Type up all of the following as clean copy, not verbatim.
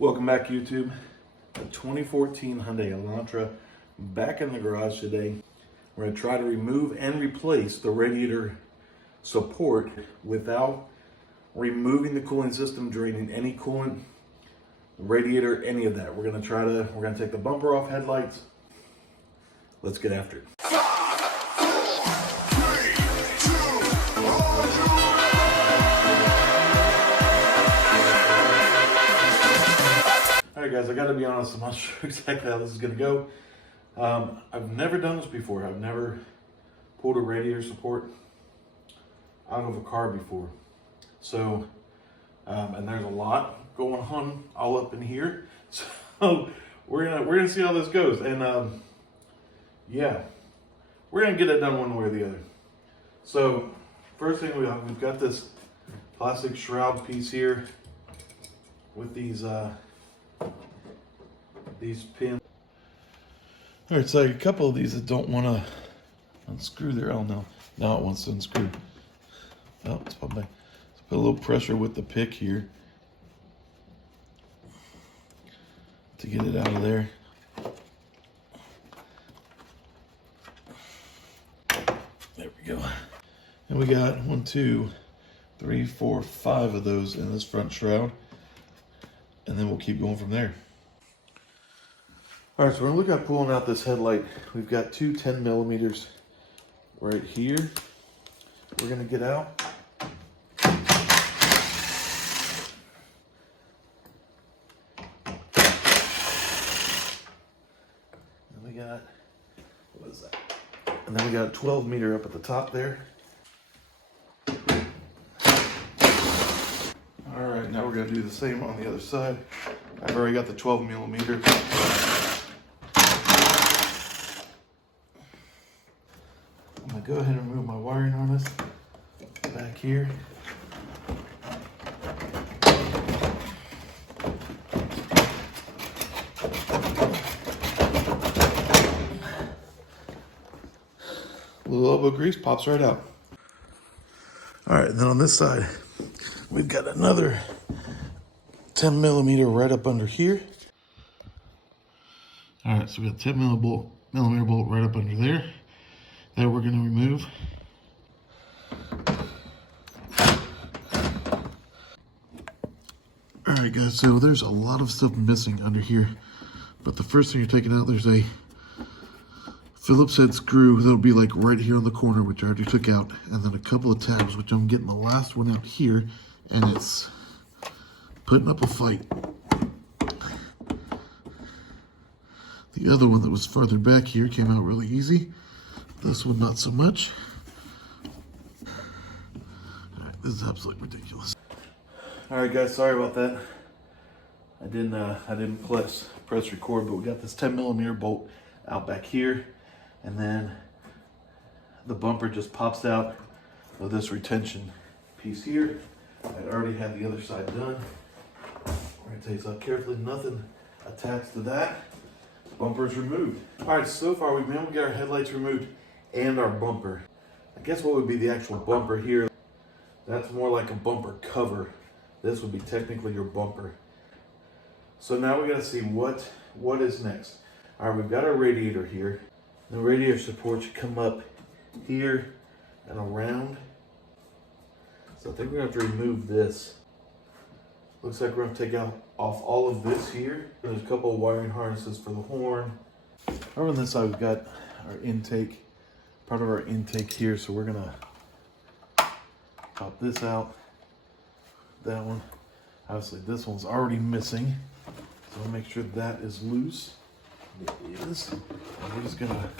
Welcome back, YouTube. A 2014 Hyundai Elantra back in the garage today. We're going to try to remove and replace the radiator support without removing the cooling system, draining any coolant, radiator, any of that. We're going to take the bumper off, headlights. Let's get after it. Alright guys, I gotta be honest, I'm not sure exactly how this is gonna go. I've never done this before. I've never pulled a radiator support out of a car before. So, and there's a lot going on all up in here. So we're gonna see how this goes. And yeah, we're gonna get it done one way or the other. So first thing we've got this plastic shroud piece here with these pins. All right, so a couple of these that don't want to unscrew there. Oh no, now it wants to unscrew. Oh, let's put a little pressure with the pick here to get it out of there. There we go. And we got 1, 2, 3, 4, 5 of those in this front shroud, and then we'll keep going from there. All right, so we're gonna look at pulling out this headlight. We've got two 10 millimeters right here. We're gonna get out. And we got, what is that? And then we got a 12 meter up at the top there. All right, now we're gonna do the same on the other side. I've already got the 12 millimeter. I'm gonna go ahead and remove my wiring harness back here. A little elbow grease pops right out. All right, and then on this side, we've got another 10 millimeter right up under here. All right, so we got 10 millimeter bolt right up under there that we're gonna remove. All right, guys, so there's a lot of stuff missing under here, but the first thing you're taking out, there's a Phillips head screw that'll be like right here on the corner, which I already took out, and then a couple of tabs, which I'm getting the last one out here, and it's putting up a fight. The other one that was farther back here came out really easy. This one not so much. All right, this is absolutely ridiculous. All right, guys, sorry about that. I didn't press record, but we got this 10 millimeter bolt out back here, and then the bumper just pops out of this retention piece here. I already had the other side done. We're gonna take this out carefully. Nothing attached to that. Bumper's removed. All right, so far we've been able to get our headlights removed and our bumper. I guess what would be the actual bumper here? That's more like a bumper cover. This would be technically your bumper. So now we gotta see what is next. All right, we've got our radiator here. The radiator support should come up here and around. So I think we're gonna have to remove this. Looks like we're gonna take off all of this here. There's a couple of wiring harnesses for the horn. Over on this side, we've got our intake, part of our intake here. So we're gonna pop this out, that one. Obviously this one's already missing. So I'll make sure that is loose. It is. And we're just gonna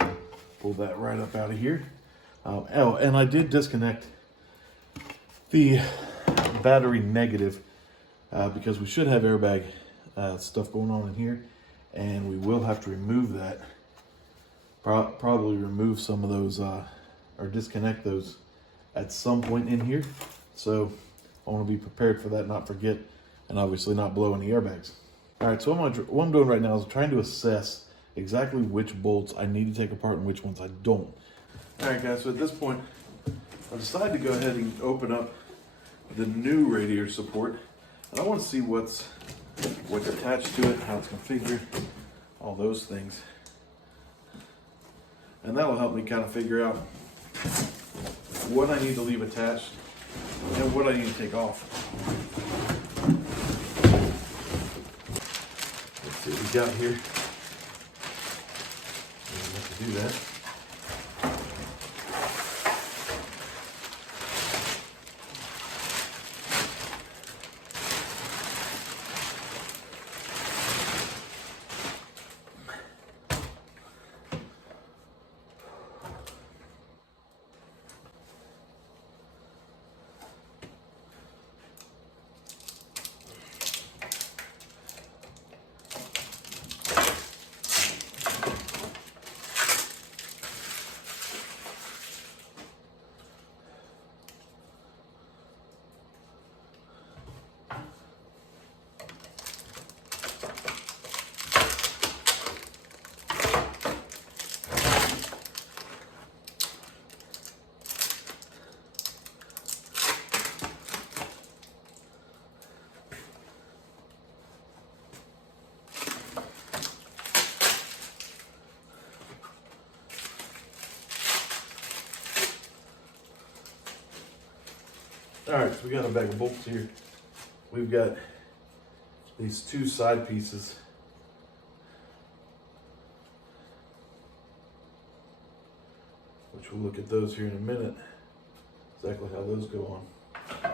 pull that right up out of here. Oh, and I did disconnect the battery negative because we should have airbag stuff going on in here, and we will have to remove that. Probably remove some of those or disconnect those at some point in here. So I want to be prepared for that, not forget, and obviously not blow any airbags. All right, so what I'm doing right now is trying to assess exactly which bolts I need to take apart and which ones I don't. All right, guys, so at this point, I decided to go ahead and open up the new radiator support. And I want to see what's what's attached to it, how it's configured, all those things. And that will help me kind of figure out what I need to leave attached and what I need to take off. Let's see what we got here. We have to do that. All right, so we got a bag of bolts here. We've got these two side pieces. Which we'll look at those here in a minute. Exactly how those go on.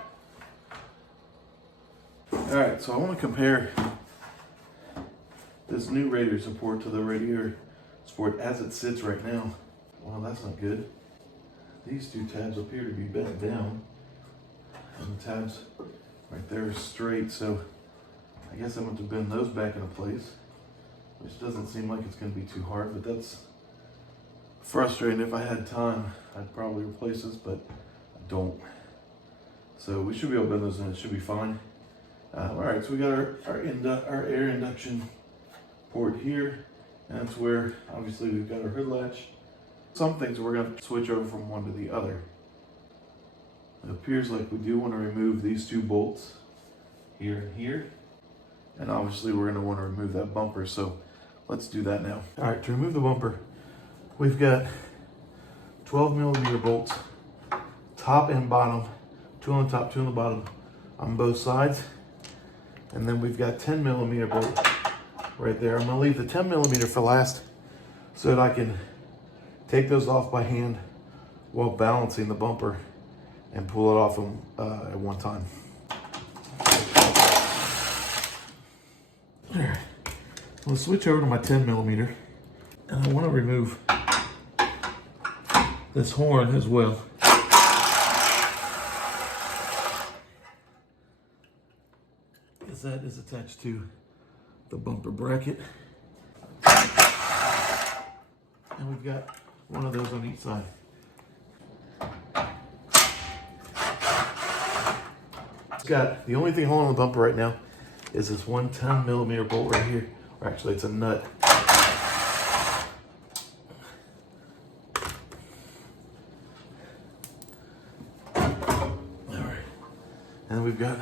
All right, so I want to compare this new radiator support to the radiator support as it sits right now. Well, that's not good. These two tabs appear to be bent down. And the tabs right there are straight, so I guess I want to bend those back into place, which doesn't seem like it's going to be too hard, but that's frustrating. If I had time, I'd probably replace this, but I don't. So we should be able to bend those in. It should be fine. All right, so we got our air induction port here, and that's where obviously we've got our hood latch. Some things we're going to switch over from one to the other. It appears like we do want to remove these two bolts here and here. And obviously we're going to want to remove that bumper, so let's do that now. All right, to remove the bumper, we've got 12mm bolts, top and bottom, 2 on the top, 2 on the bottom on both sides. And then we've got 10mm bolt right there. I'm going to leave the 10mm for last so that I can take those off by hand while balancing the bumper and pull it off at one time. There. We'll switch over to my 10mm, and I want to remove this horn as well. Because that is attached to the bumper bracket. And we've got one of those on each side. Got the only thing holding the bumper right now is this 1 10mm bolt right here, or actually it's a nut. All right, and we've got.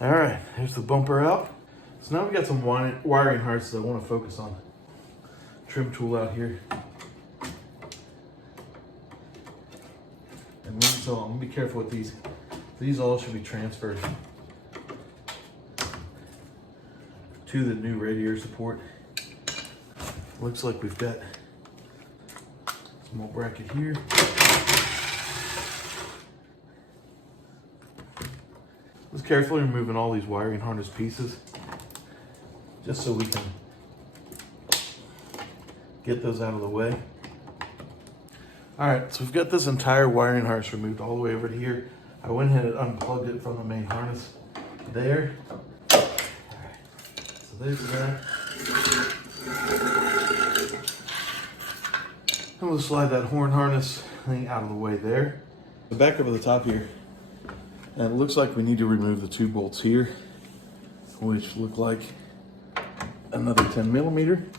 All right, here's the bumper out. So now we've got some wiring harnesses I want to focus on. Trim tool out here. And so I'm gonna be careful with these. These all should be transferred to the new radiator support. Looks like we've got a small bracket here. Just carefully removing all these wiring harness pieces just so we can get those out of the way. All right, so we've got this entire wiring harness removed all the way over to here. I went ahead and unplugged it from the main harness there. All right, so there's that. And we'll slide that horn harness thing out of the way there. Back over the top here, and it looks like we need to remove the 2 bolts here, which look like another 10mm.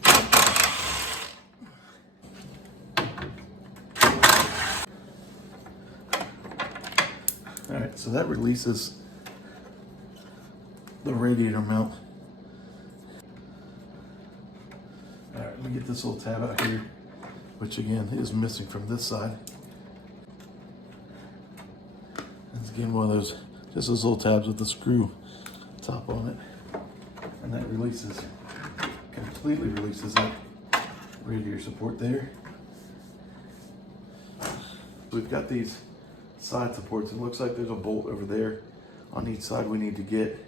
so that releases the radiator mount. All right, let me get this little tab out here, which again is missing from this side. It's again one of those, just those little tabs with the screw top on it. And that releases, completely releases that radiator support there. We've got these side supports. It looks like there's a bolt over there on each side we need to get.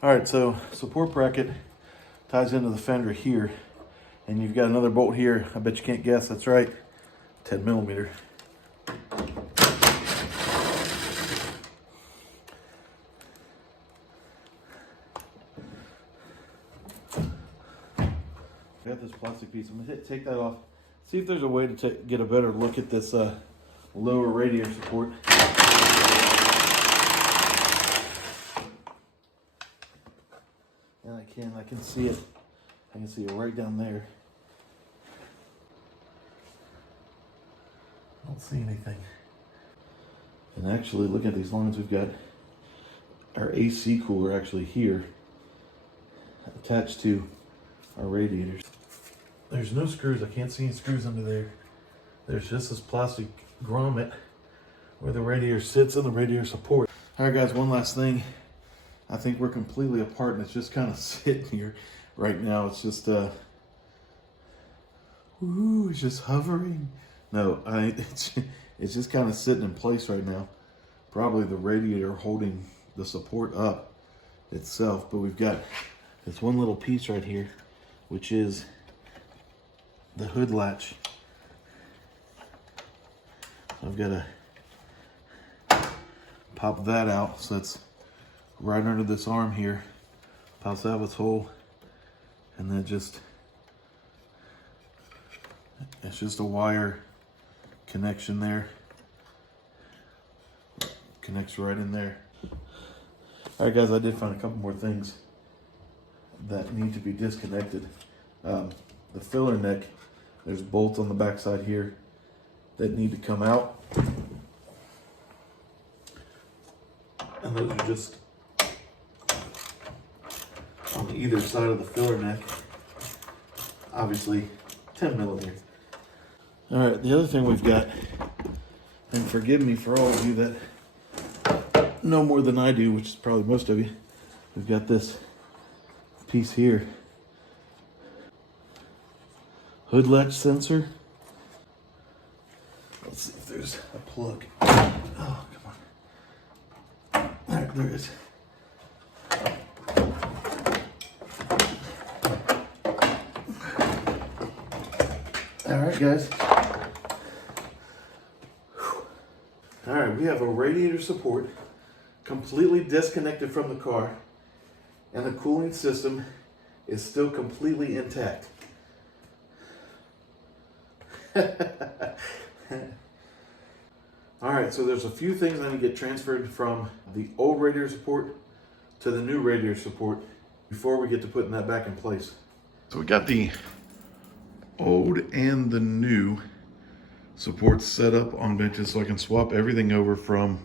All right, so support bracket ties into the fender here, and you've got another bolt here. I bet you can't guess, that's right, 10 millimeter. I got this plastic piece. I'm gonna take that off. See if there's a way to get a better look at this lower radiator support. And I can see it. I can see it right down there. I don't see anything. And actually, look at these lines. We've got our AC cooler actually here, attached to our radiators. There's no screws. I can't see any screws under there. There's just this plastic grommet where the radiator sits and the radiator support. All right, guys, one last thing. I think we're completely apart and it's just kind of sitting here right now. It's just, it's just hovering. No, it's just kind of sitting in place right now. Probably the radiator holding the support up itself, but we've got this one little piece right here, which is the hood latch. I've got to pop that out, so that's right under this arm here. Pops out of its hole, and then it's just a wire connection there. Connects right in there. All right, guys, I did find a couple more things that need to be disconnected. The filler neck, there's bolts on the backside here that need to come out. And those are just on either side of the filler neck. Obviously 10 millimeters. All right, the other thing we've got, and forgive me for all of you that know more than I do, which is probably most of you, we've got this piece here. Hood latch sensor. Let's see if there's a plug. Oh, come on. All right, there it is. All right, guys. All right, we have a radiator support completely disconnected from the car, and the cooling system is still completely intact. All right, so there's a few things I need to get transferred from the old radiator support to the new radiator support before we get to putting that back in place. So we got the old and the new supports set up on benches, so I can swap everything over from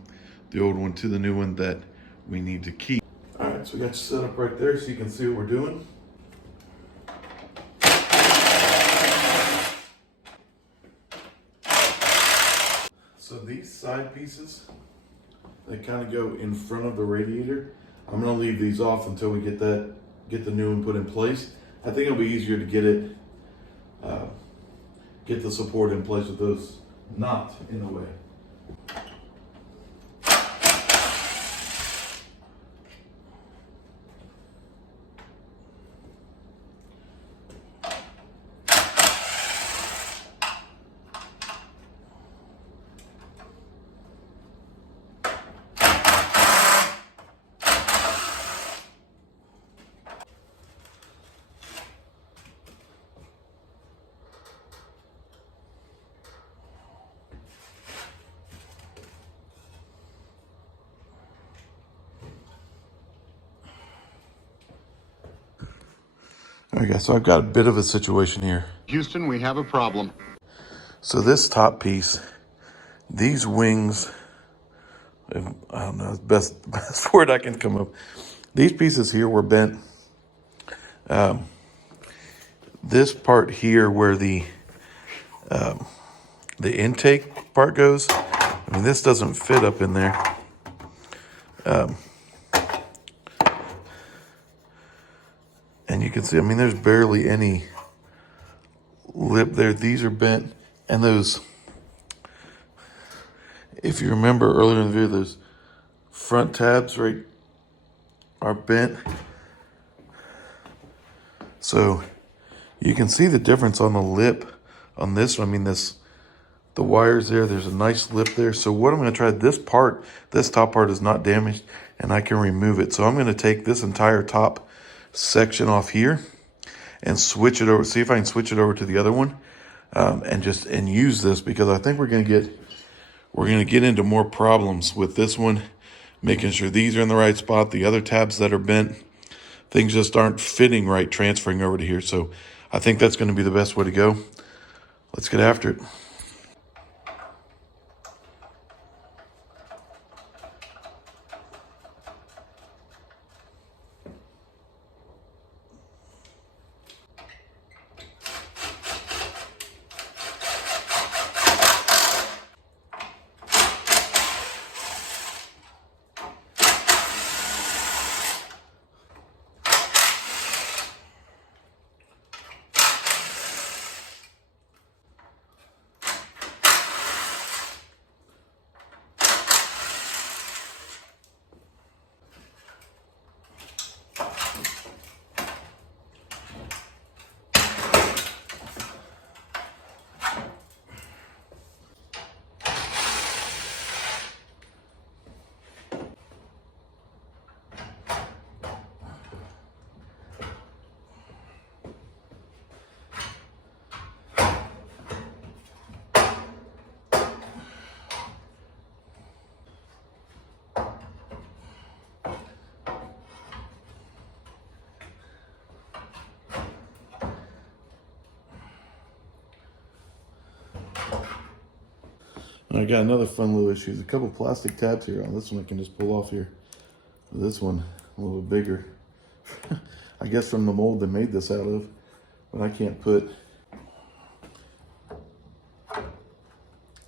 the old one to the new one that we need to keep. All right, so we got you set up right there so you can see what we're doing. So these side pieces, they kind of go in front of the radiator. I'm gonna leave these off until we get the new one put in place. I think it'll be easier to get the support in place with those not in the way. All right, guys, so I've got a bit of a situation here. Houston, we have a problem. So this top piece, these wings I don't know, the best word I can come up. These pieces here were bent. This part here where the intake part goes, I mean, this doesn't fit up in there. And you can see, I mean, there's barely any lip there. These are bent. And those, if you remember earlier in the video, those front tabs right are bent. So you can see the difference on the lip on this one. I mean, the wires there's a nice lip there. So what I'm going to try, this top part is not damaged, and I can remove it. So I'm going to take this entire top section off here and switch it over, see if I can switch it over to the other one, and use this, because I think we're going to get into more problems with this one, making sure these are in the right spot. The other tabs that are bent, things just aren't fitting right, transferring over to here. So I think that's going to be the best way to go. Let's get after it. And I got another fun little issue. There's a couple plastic tabs here. On this one I can just pull off here. This one a little bigger. I guess from the mold they made this out of, but I can't put.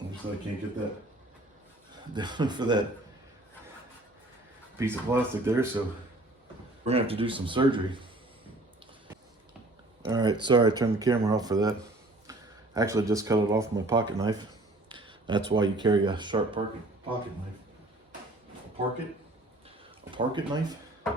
Obviously I can't get that down for that piece of plastic there, so we're gonna have to do some surgery. All right, sorry I turned the camera off for that. Actually just cut it off with my pocket knife. That's why you carry a sharp pocket knife. A pocket knife. All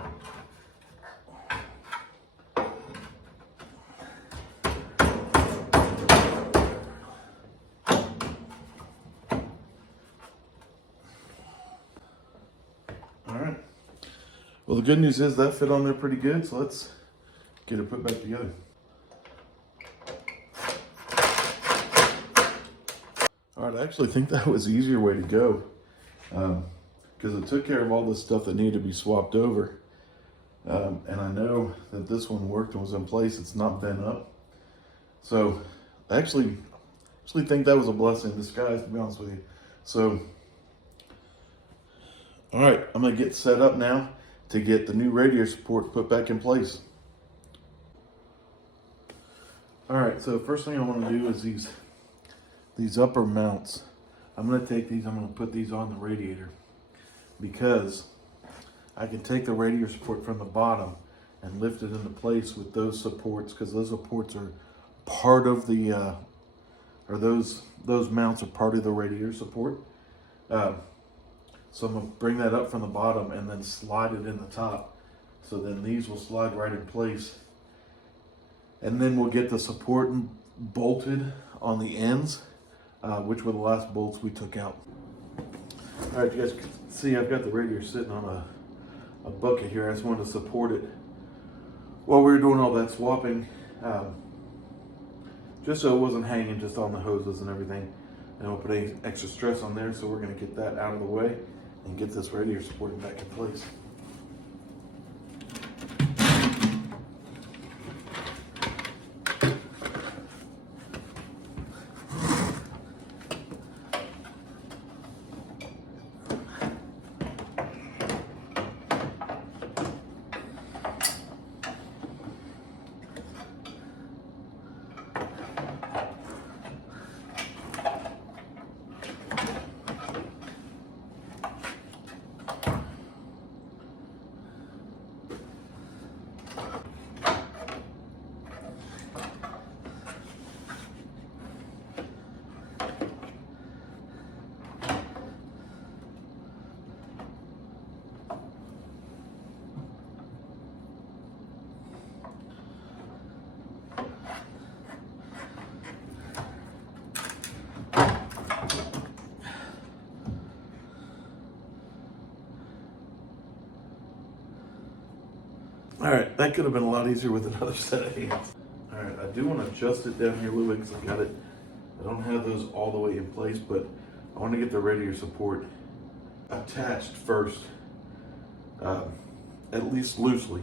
right. Well, the good news is that fit on there pretty good, so let's get it put back together. All right, I actually think that was the easier way to go, because it took care of all this stuff that needed to be swapped over. And I know that this one worked and was in place. It's not bent up. So I actually think that was a blessing in disguise, to be honest with you. So, all right, I'm gonna get set up now to get the new radiator support put back in place. All right, so first thing I wanna do is these upper mounts. I'm gonna take these, I'm gonna put these on the radiator, because I can take the radiator support from the bottom and lift it into place with those supports, because those supports are part of the, or those mounts are part of the radiator support. So I'm gonna bring that up from the bottom and then slide it in the top. So then these will slide right in place. And then we'll get the support bolted on the ends, which were the last bolts we took out. All right, you guys can see I've got the radiator sitting on a bucket here. I just wanted to support it while we were doing all that swapping, just so it wasn't hanging just on the hoses and everything. And we'll put any extra stress on there, so we're gonna get that out of the way and get this radiator supporting back in place. All right, that could have been a lot easier with another set of hands. All right, I do want to adjust it down here a little bit because I got it. I don't have those all the way in place, but I want to get the radiator support attached first, at least loosely.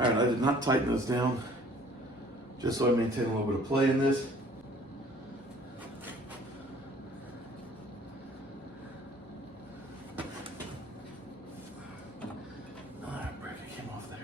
All right, I did not tighten those down, just so I maintain a little bit of play in this. All right, breaker came off there.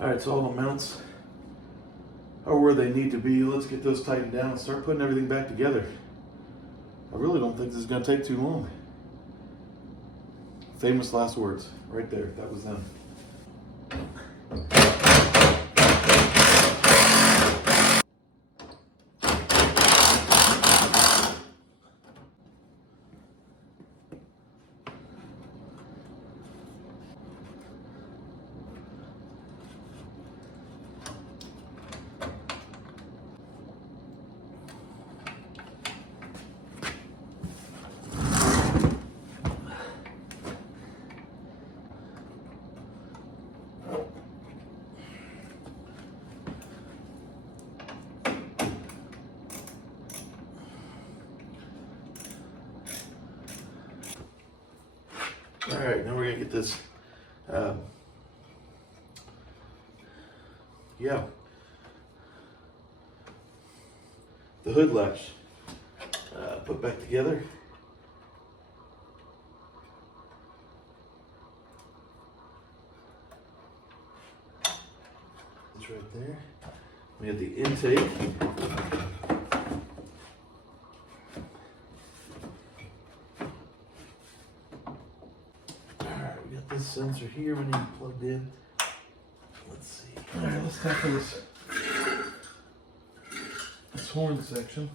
All right, so all the mounts are where they need to be. Let's get those tightened down and start putting everything back together. I really don't think this is going to take too long. Famous last words, right there. That was them. All right, now we're gonna get this, the hood latch put back together. It's right there. We have the intake. Alright, we got this sensor here we need plugged in. Let's see. Alright, let's tackle this horn section.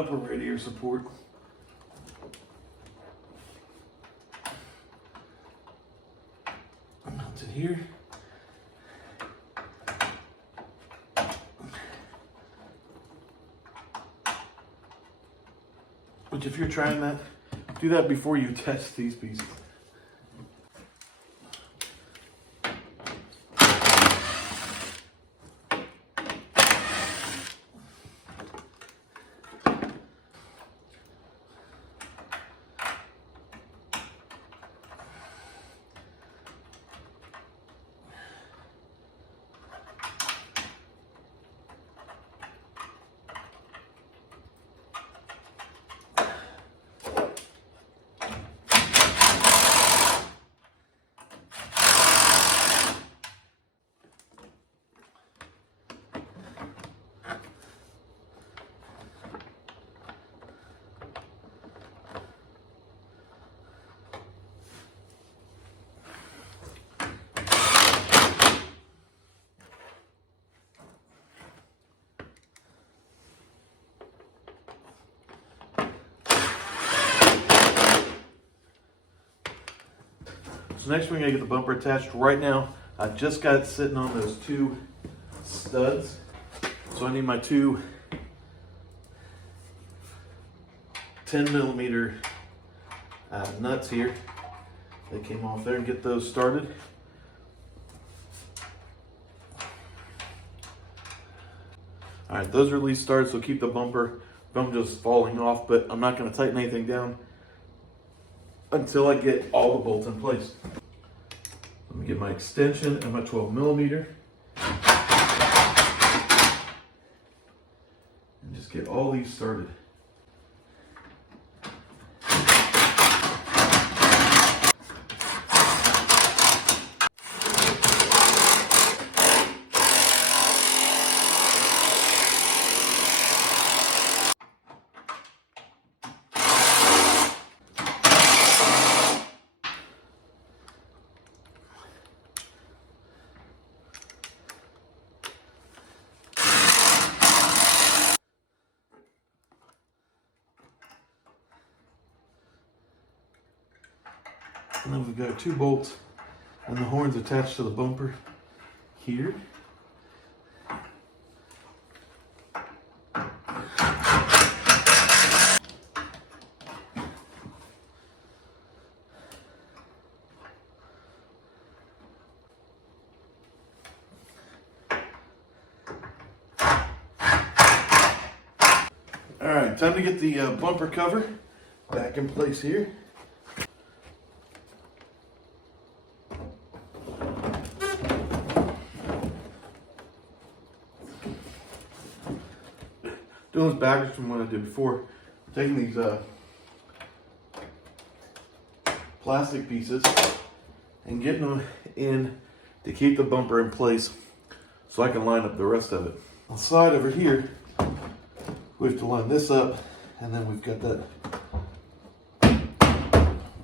upper radiator support. Mounted here. Which, if you're trying that, do that before you test these pieces. So next we're gonna get the bumper attached. Right now, I just got it sitting on those two studs. So I need my two 10mm nuts here. They came off there, and get those started. All right, those are at least started, so keep the bumper from just falling off, but I'm not gonna tighten anything down until I get all the bolts in place. Let me get my extension and my 12mm. And just get all these started. And then we've got two bolts and the horns attached to the bumper here. All right, time to get the bumper cover back in place here. Doing this backwards from what I did before. Taking these plastic pieces and getting them in to keep the bumper in place so I can line up the rest of it. On the side over here, we have to line this up, and then we've got that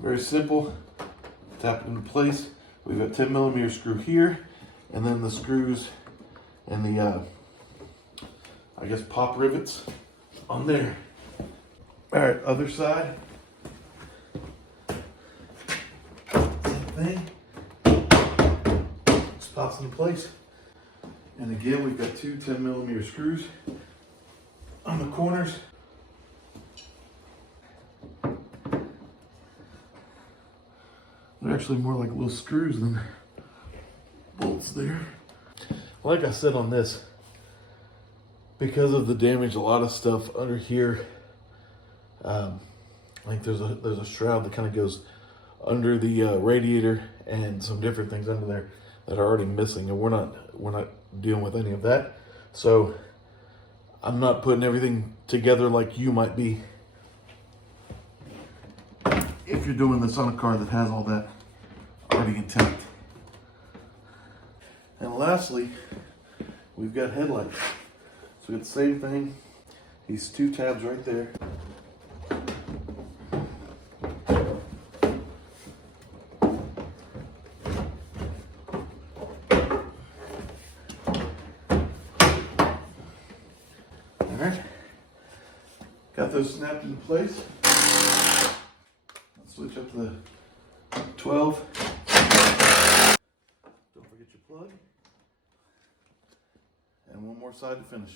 very simple, tap it into place. We've got 10mm screw here, and then the screws and the I guess pop rivets on there. All right, other side. Same thing. Just pops into place. And again, we've got two 10mm screws on the corners. They're actually more like little screws than bolts there. Like I said on this, because of the damage, a lot of stuff under here, like there's a shroud that kind of goes under the radiator, and some different things under there that are already missing, and we're not dealing with any of that. So I'm not putting everything together like you might be if you're doing this on a car that has all that already intact. And lastly, we've got headlights. So it's the same thing, these two tabs right there. Alright, got Got those snapped into place. Let's switch up to the 12. Don't forget your plug. And one more side to finish.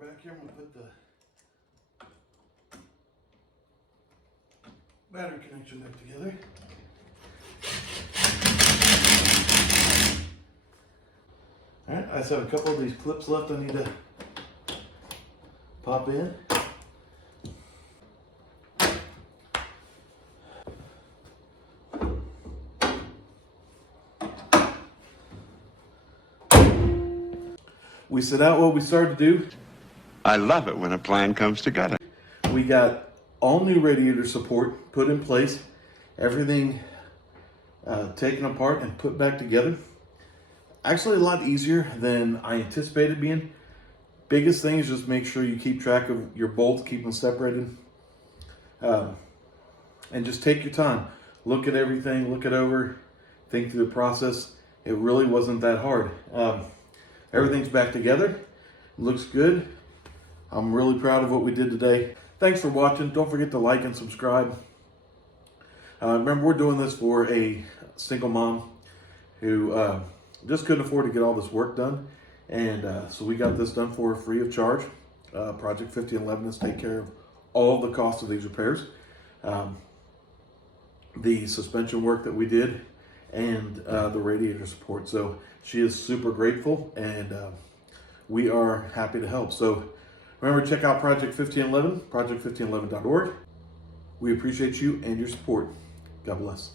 Back here, I'm going to put the battery connection back together. Alright, I just have a couple of these clips left I need to pop in. We set out what we started to do. I love it when a plan comes together. We got all new radiator support put in place, everything taken apart and put back together. Actually a lot easier than I anticipated being. Biggest thing is just make sure you keep track of your bolts, keep them separated. And just take your time. Look at everything, look it over, think through the process. It really wasn't that hard. Everything's back together, looks good. I'm really proud of what we did today. Thanks for watching. Don't forget to like and subscribe. Remember, we're doing this for a single mom who just couldn't afford to get all this work done. And so we got this done for her free of charge. Project 5011 is take care of all the cost of these repairs. The suspension work that we did and the radiator support. So she is super grateful and we are happy to help. So remember, check out Project 1511, project1511.org. We appreciate you and your support. God bless.